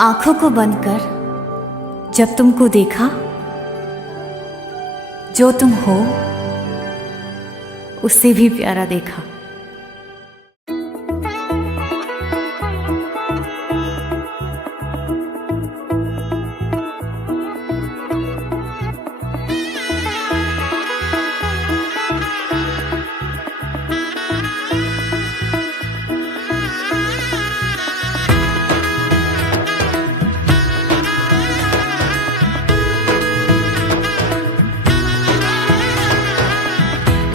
आंखों को बंद कर जब तुमको देखा, जो तुम हो उससे भी प्यारा देखा।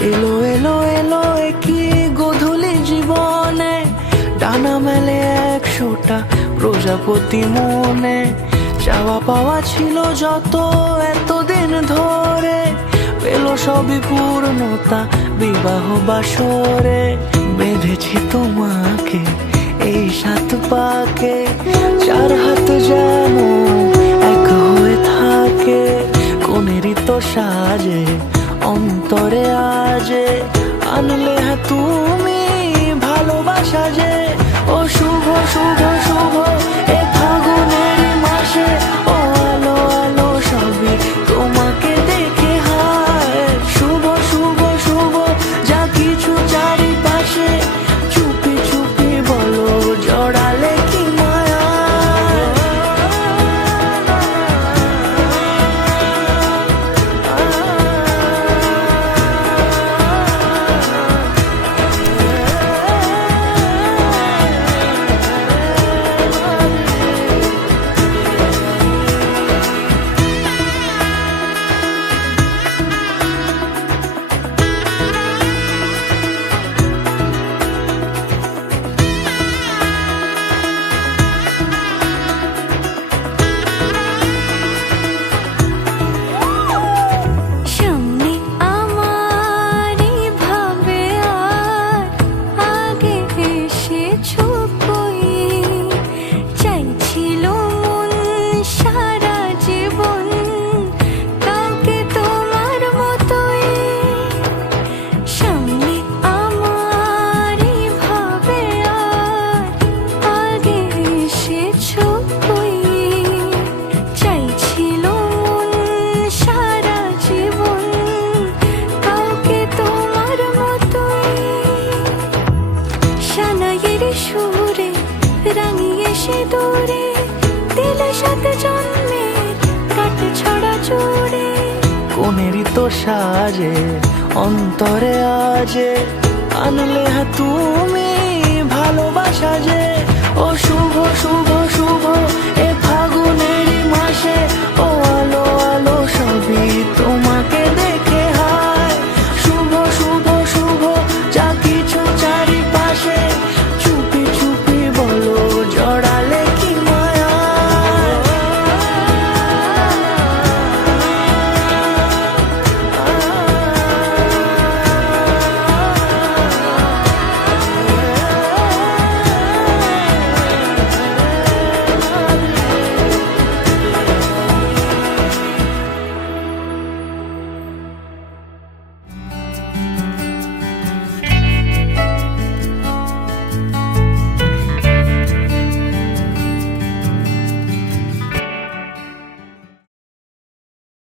এলো এলো এলো কি গোধূলি জীবনে, ডানা মেলে 100টা প্রজাপতি মনে। চাওয়া পাওয়া ছিল যত এতদিন ধরে, পেল সবই পূর্ণতা বিবাহ বাসরে। বেঁধেছি তোমাকে এই 7 পাকে, 4 হাত যেন এক হয়ে থাকে। কোনেরই তো সাজে অন্তরে আজে, আনলে হ্যাঁ তুমি ভালোবাসা যে। ও শুভ শুভ শুভ এ ফাগুনের মাসে, ও আলো আলো সবই তোমাকে দেখে হায়। শুভ শুভ শুভ যা কিছু চারিপাশে, চুপি চুপি বলো জড়ালে কি মায়া। সুরে রাঙিয়ে সে দূরে দিলে 7 জন্মের কাট ছড়া জুড়ে। কোনেরই তো সাজে অন্তরে আজে, আনলে হ্যাঁ তুমি ভালোবাসা যে। ও শুভ শুভ